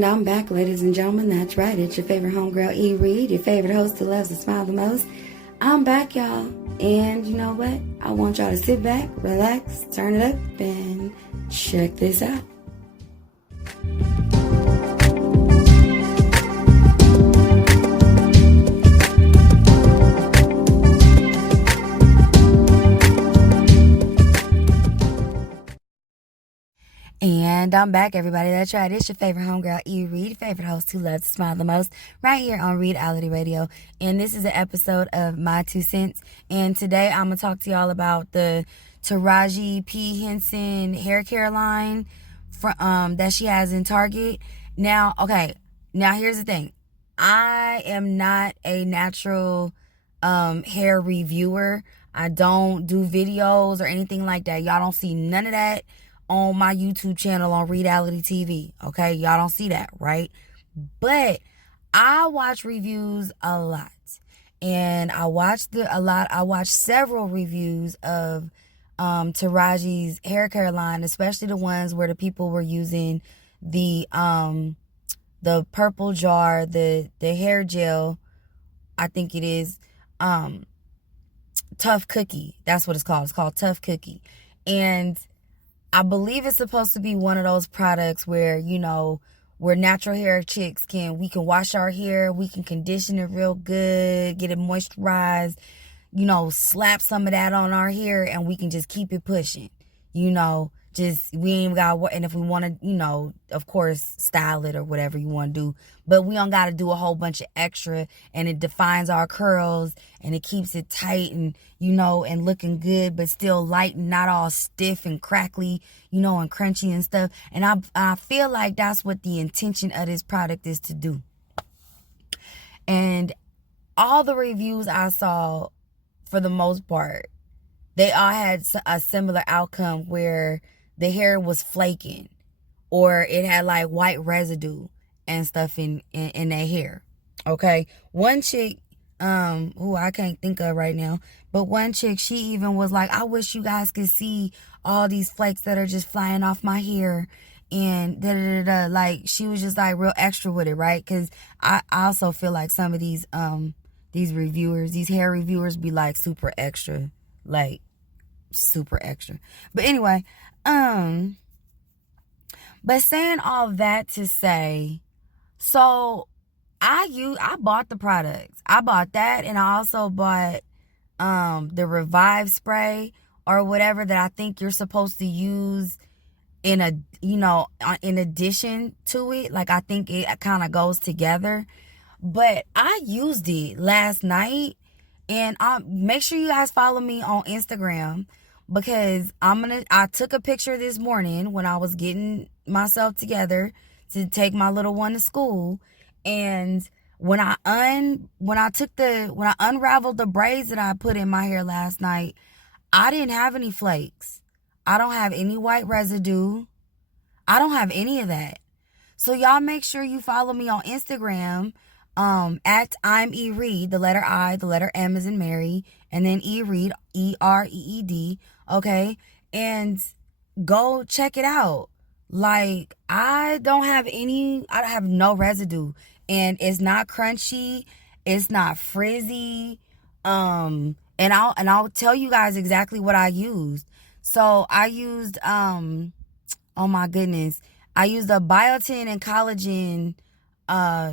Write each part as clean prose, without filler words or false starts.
And I'm back, ladies and gentlemen. That's right. It's your favorite homegirl, E. Reed, your favorite host who loves to smile the most. I'm back, y'all. And you know what? I want y'all to sit back, relax, turn it up, and check this out. And I'm back, everybody. That's right. It's your favorite homegirl, E. Reed, favorite host who loves to smile the most, right here on Reality Radio. And this is an episode of My Two Cents. And today I'm going to talk to y'all about the Taraji P. Henson hair care line that she has in Target. Now, here's the thing. I am not a natural hair reviewer. I don't do videos or anything like that. Y'all don't see none of that on my YouTube channel on Reality TV. Okay, y'all don't see that, right? But I watch reviews a lot, and I watched several reviews of Taraji's hair care line, especially the ones where the people were using the purple jar, the hair gel. I think it is Tough Cookie. That's what it's called. It's called Tough Cookie, and I believe it's supposed to be one of those products where, you know, where natural hair chicks we can wash our hair, we can condition it real good, get it moisturized, you know, slap some of that on our hair, and we can just keep it pushing, you know, we ain't got, and if we want to, you know, of course, style it or whatever you want to do, but we don't got to do a whole bunch of extra, and it defines our curls, and it keeps it tight, and, you know, and looking good, but still light and not all stiff and crackly, you know, and crunchy and stuff. And I feel like that's what the intention of this product is to do. And all the reviews I saw, for the most part, they all had a similar outcome where the hair was flaking, or it had like white residue and stuff in their hair. Okay. One chick, who I can't think of right now, but one chick, she even was like, I wish you guys could see all these flakes that are just flying off my hair, and like, she was just like real extra with it, right? Because I also feel like some of these reviewers, these hair reviewers, be like super extra, like super extra. But anyway, but saying all that to say, so I bought the products. I bought that, and I also bought the Revive spray or whatever that I think you're supposed to use in addition to it. Like, I think it kind of goes together. But I used it last night, and make sure you guys follow me on Instagram, because I took a picture this morning when I was getting myself together to take my little one to school, and when I unraveled the braids that I put in my hair last night, I didn't have any flakes. I don't have any white residue. I don't have any of that. So y'all make sure you follow me on Instagram, at I'm E Reed, the letter I, the letter M as in Mary, and then E Reed, EREED, okay? And go check it out. Like, I have no residue, and it's not crunchy, it's not frizzy, and I'll tell you guys exactly what I used. So I used, oh my goodness, I used a biotin and collagen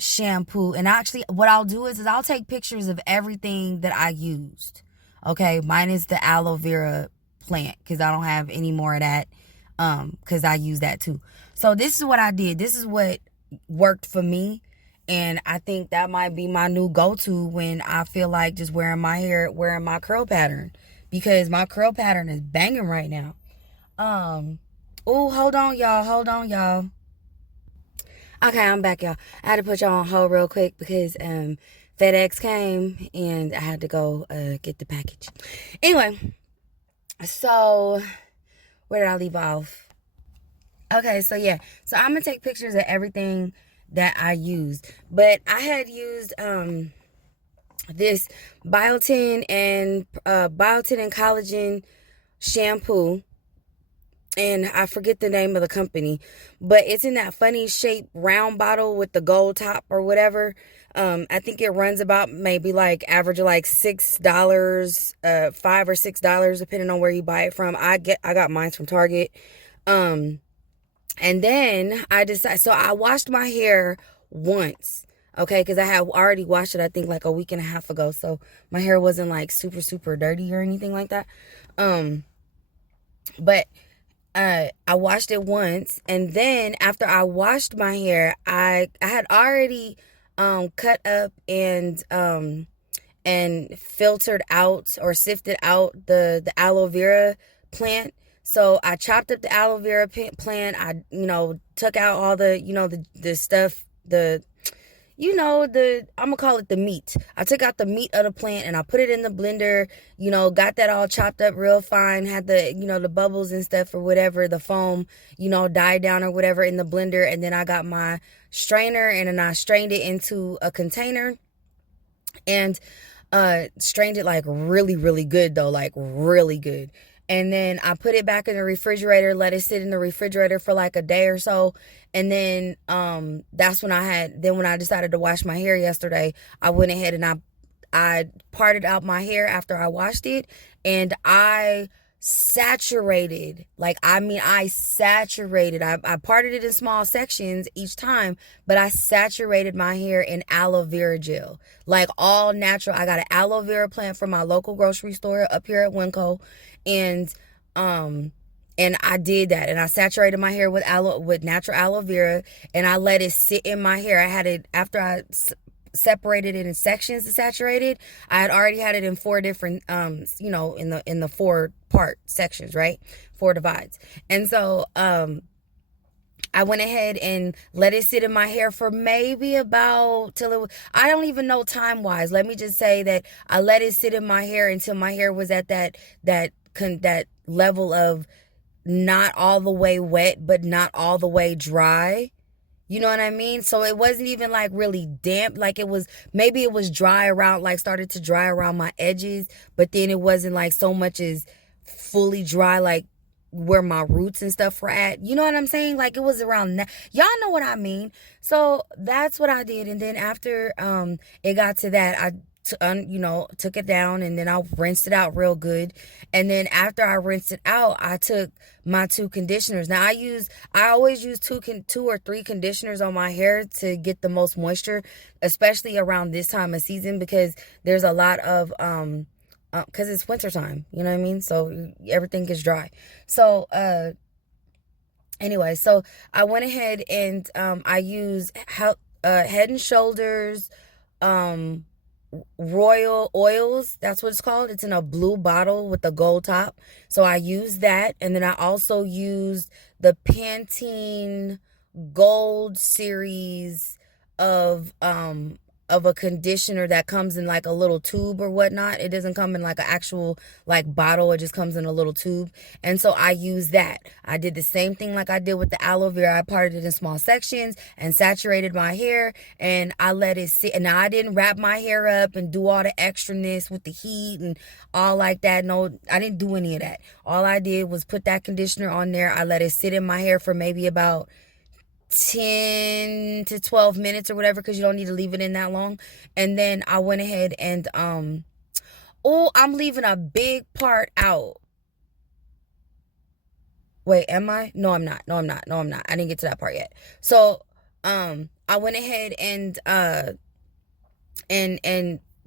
shampoo. And actually, what I'll do is I'll take pictures of everything that I used. Okay, mine is the aloe vera plant, because I don't have any more of that, because I use that too. So this is what I did. This is what worked for me, and I think that might be my new go-to when I feel like just wearing my hair, wearing my curl pattern, because my curl pattern is banging right now. Hold on, y'all. Okay, I'm back, y'all. I had to put y'all on hold real quick because FedEx came, and I had to go get the package. Anyway, so where did I leave off? Okay, so yeah. So I'm going to take pictures of everything that I used. But I had used this biotin and collagen shampoo. and I forget the name of the company, but it's in that funny shape round bottle with the gold top or whatever. I think it runs about maybe like average of like $6, $5 or $6, depending on where you buy it from. I got mine from Target. Um, and then I decided, so I washed my hair once. Okay, because I had already washed it, I think like a week and a half ago. So my hair wasn't like super, super dirty or anything like that. Um, but I washed it once, and then after I washed my hair, I had already cut up and filtered out or sifted out the aloe vera plant. So I chopped up the aloe vera plant. I took out all the the stuff, I'm gonna call it the meat. I took out the meat of the plant and I put it in the blender, got that all chopped up real fine, had the bubbles and stuff or whatever, the foam, died down or whatever in the blender. And then I got my strainer and then I strained it into a container and strained it like really, really good though, like really good. And then I put it back in the refrigerator, let it sit in the refrigerator for like a day or so. And then that's when when I decided to wash my hair yesterday, I went ahead and I parted out my hair after I washed it, and I saturated, I saturated. I parted it in small sections each time, but I saturated my hair in aloe vera gel, like all natural. I got an aloe vera plant from my local grocery store up here at Winco, and I did that, and I saturated my hair with natural aloe vera, and I let it sit in my hair. I had it after I separated it in sections to saturated. I had already had it in 4 different in the 4 part sections, right? 4 divides. And so I went ahead and let it sit in my hair for maybe about till it was, I don't even know time wise. Let me just say that I let it sit in my hair until my hair was at that level of not all the way wet but not all the way dry. You know what I mean? So it wasn't even like really damp. Like maybe it was dry around, like started to dry around my edges, but then it wasn't like so much as fully dry, like where my roots and stuff were at. You know what I'm saying? Like it was around that. Y'all know what I mean? So that's what I did. And then after it got to that, I took it down, and then I rinsed it out real good. And then after I rinsed it out, I took my 2 conditioners. Now I always use 2 or 3 conditioners on my hair to get the most moisture, especially around this time of season, because there's a lot of because it's winter time, you know what I mean? So everything gets dry. So anyway, so I went ahead and I used Head and Shoulders Royal Oils. That's what it's called. It's in a blue bottle with a gold top. So I used that, and then I also used the Pantene Gold series of a conditioner that comes in like a little tube or whatnot. It doesn't come in like an actual like bottle. It just comes in a little tube. And so I use that. I did the same thing like I did with the aloe vera. I parted it in small sections and saturated my hair, and I let it sit. And now I didn't wrap my hair up and do all the extraness with the heat and all like that. No, I didn't do any of that. All I did was put that conditioner on there. I let it sit in my hair for maybe about 10 to 12 minutes or whatever, because you don't need to leave it in that long. And then I went ahead and I'm leaving a big part out. Wait, am I? No, I'm not. I didn't get to that part yet. So I went ahead and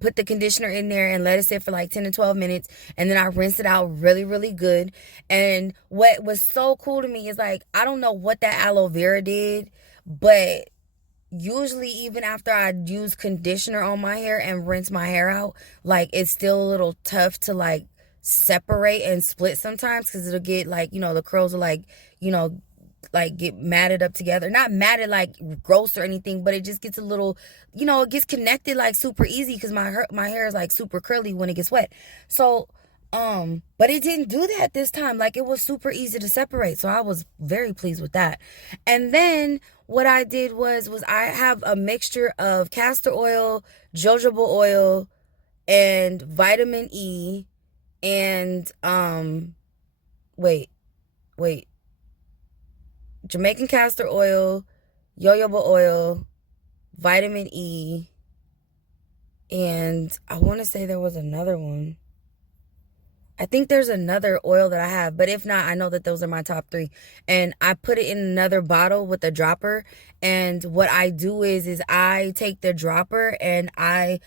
put the conditioner in there and let it sit for like 10 to 12 minutes. And then I rinsed it out really, really good. And what was so cool to me is, like, I don't know what that aloe vera did, but usually even after I use conditioner on my hair and rinse my hair out, like, it's still a little tough to like separate and split sometimes, because it'll get like, the curls are like, like get matted up together. Not matted like gross or anything, but it just gets a little, it gets connected like super easy, because my hair is like super curly when it gets wet. So but it didn't do that this time. Like, it was super easy to separate, so I was very pleased with that. And then what I did was I have a mixture of castor oil, jojoba oil, and vitamin E, and wait wait, Jamaican castor oil, jojoba oil, vitamin E, and I want to say there was another one. I think there's another oil that I have, but if not, I know that those are my top 3. And I put it in another bottle with a dropper. And what I do is I take the dropper and I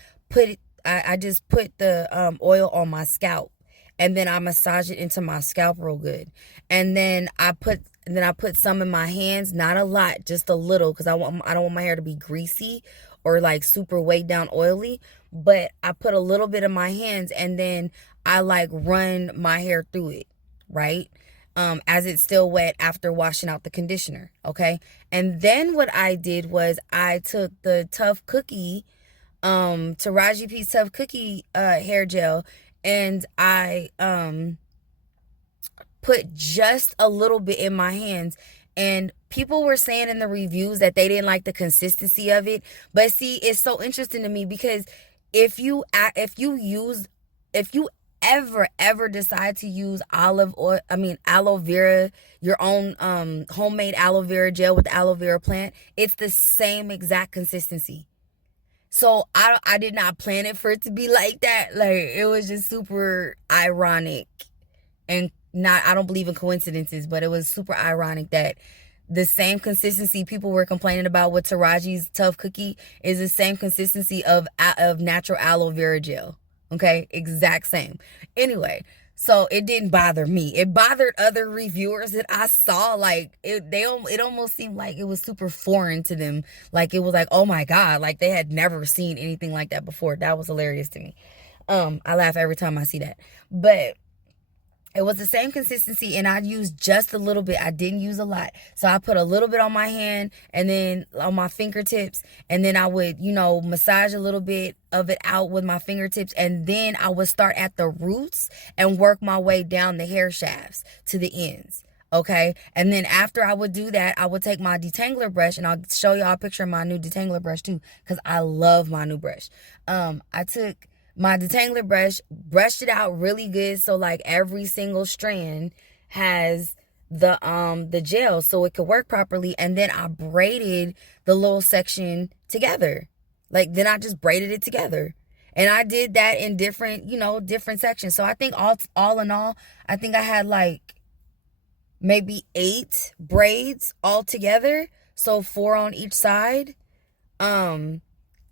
just put the oil on my scalp, and then I massage it into my scalp real good. And then I put some in my hands, not a lot, just a little, because I don't want my hair to be greasy or like super weighed down oily. But I put a little bit in my hands, and then I like run my hair through it, right? As it's still wet after washing out the conditioner, okay? And then what I did was I took the Tough Cookie, Taraji P's Tough Cookie hair gel, and I put just a little bit in my hands. And people were saying in the reviews that they didn't like the consistency of it. But see, it's so interesting to me because if you ever decide to use aloe vera, your own homemade aloe vera gel with the aloe vera plant, it's the same exact consistency. So I did not plan it for it to be like that. Like, it was just super ironic, and I don't believe in coincidences, but it was super ironic that the same consistency people were complaining about with Taraji's Tough Cookie is the same consistency of natural aloe vera gel. Okay, exact same. Anyway, so it didn't bother me. It bothered other reviewers that I saw. Like, it almost seemed like it was super foreign to them. Like, it was like, oh my God, like they had never seen anything like that before. That was hilarious to me. I laugh every time I see that. But it was the same consistency, and I used just a little bit. I didn't use a lot. So I put a little bit on my hand and then on my fingertips, and then I would, massage a little bit of it out with my fingertips, and then I would start at the roots and work my way down the hair shafts to the ends. Okay? And then after I would do that, I would take my detangler brush, and I'll show y'all a picture of my new detangler brush too, because I love my new brush. I took my detangler brush, brushed it out really good, so like every single strand has the gel so it could work properly. And then I braided the little section together. Like, then I just braided it together. And I did that in different sections. So I think all in all, I think I had like maybe 8 braids all together. So 4 on each side to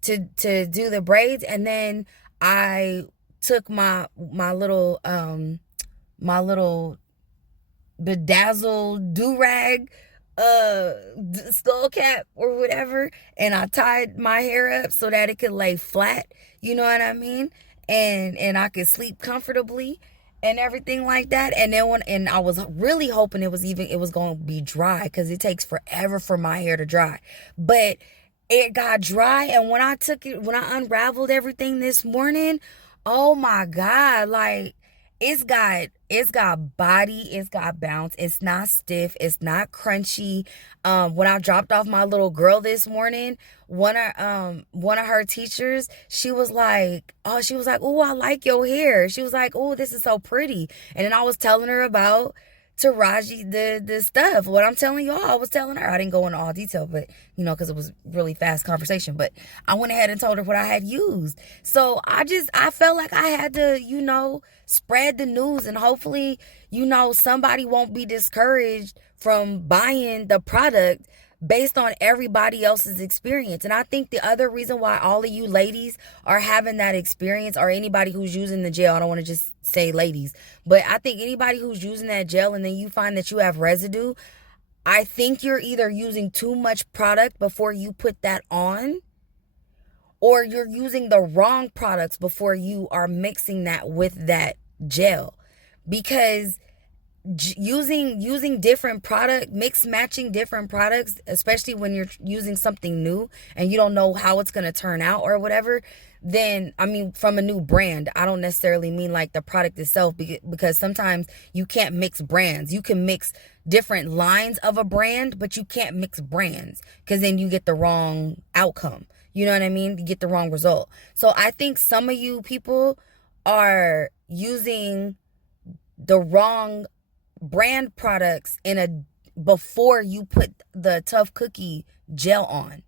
do the braids. And then I took my little bedazzled do-rag skull cap or whatever, and I tied my hair up so that it could lay flat, you know what I mean? And I could sleep comfortably and everything like that. And then I was really hoping it was going to be dry, because it takes forever for my hair to dry. But it got dry, and when I unraveled everything this morning, oh my God, like, it's got body, it's got bounce, it's not stiff, it's not crunchy. When I dropped off my little girl this morning, one of her teachers, she was like, oh, I like your hair. She was like, oh, this is so pretty. And then I was telling her about Taraji, the stuff. What I'm telling y'all, I was telling her. I didn't go into all detail, but because it was really fast conversation. But I went ahead and told her what I had used. So I felt like I had to, spread the news, and hopefully, somebody won't be discouraged from buying the product based on everybody else's experience. And I think the other reason why all of you ladies are having that experience, or anybody who's using the gel, I don't want to just say ladies, but I think anybody who's using that gel and then you find that you have residue, I think you're either using too much product before you put that on, or you're using the wrong products before you are mixing that with that gel. Because using different matching different products, especially when you're using something new and you don't know how it's going to turn out or whatever, then, from a new brand, I don't necessarily mean like the product itself, because sometimes you can't mix brands. You can mix different lines of a brand, but you can't mix brands, because then you get the wrong outcome. You know what I mean? You get the wrong result. So I think some of you people are using the wrong brand products before you put the Tough Cookie gel on.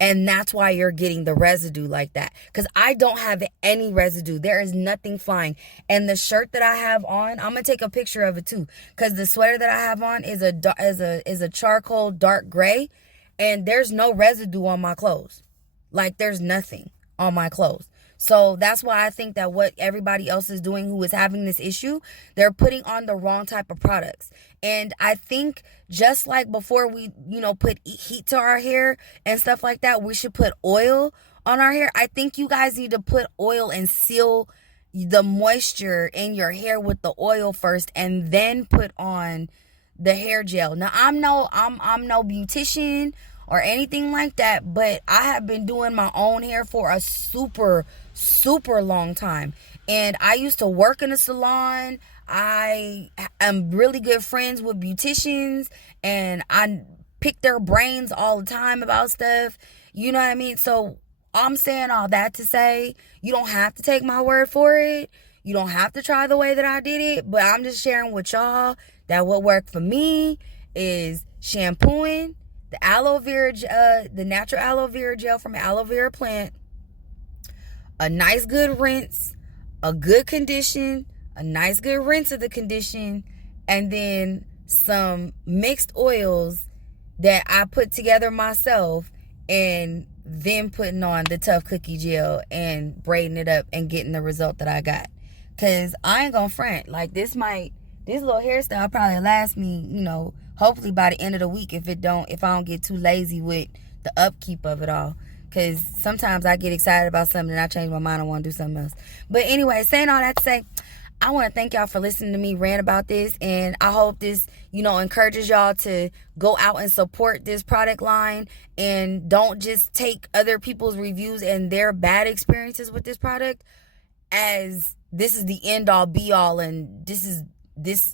And that's why you're getting the residue like that. Because I don't have any residue. There is nothing flying. And the shirt that I have on, I'm going to take a picture of it too. Because the sweater that I have on is a charcoal dark gray. And there's no residue on my clothes. Like, there's nothing on my clothes. So that's why I think that what everybody else is doing who is having this issue, they're putting on the wrong type of products. And I think just like before we, put heat to our hair and stuff like that, we should put oil on our hair. I think you guys need to put oil and seal the moisture in your hair with the oil first and then put on the hair gel. Now, I'm no beautician or anything like that, but I have been doing my own hair for a super long time. And I used to work in a salon. I am really good friends with beauticians, and I pick their brains all the time about stuff. You know what I mean? So I'm saying all that to say, you don't have to take my word for it. You don't have to try the way that I did it, but I'm just sharing with y'all that what worked for me is shampooing, the aloe vera, the natural aloe vera gel from an aloe vera plant, a nice good rinse, a good condition, a nice good rinse of the condition, and then some mixed oils that I put together myself, and then putting on the Tough Cookie gel and braiding it up and getting the result that I got. Cause I ain't gonna front. Like, this little hairstyle probably last me, hopefully by the end of the week if I don't get too lazy with the upkeep of it all. Because sometimes I get excited about something and I change my mind and want to do something else. But anyway, saying all that to say, I want to thank y'all for listening to me rant about this. And I hope this, encourages y'all to go out and support this product line. And don't just take other people's reviews and their bad experiences with this product as this is the end all be all and this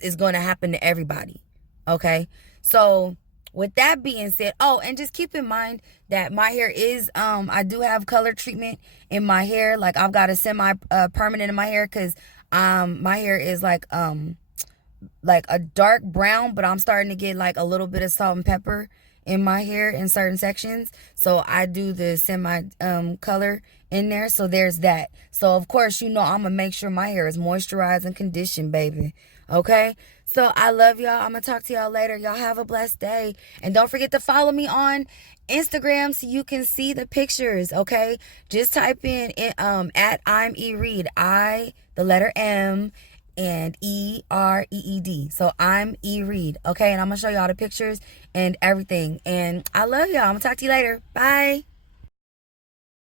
is going to happen to everybody. Okay? So with that being said, and just keep in mind that my hair is, I do have color treatment in my hair. Like, I've got a semi permanent in my hair because my hair is like a dark brown, but I'm starting to get like a little bit of salt and pepper in my hair in certain sections. So I do the semi color in there. So there's that. So of course, I'm gonna make sure my hair is moisturized and conditioned, baby. Okay? So I love y'all. I'm gonna talk to y'all later. Y'all have a blessed day. And don't forget to follow me on Instagram so you can see the pictures, okay? Just type in at I'm E Reed. I, the letter M, and EREED. So I'm E Reed, okay? And I'm gonna show y'all the pictures and everything. And I love y'all. I'm gonna talk to you later. Bye.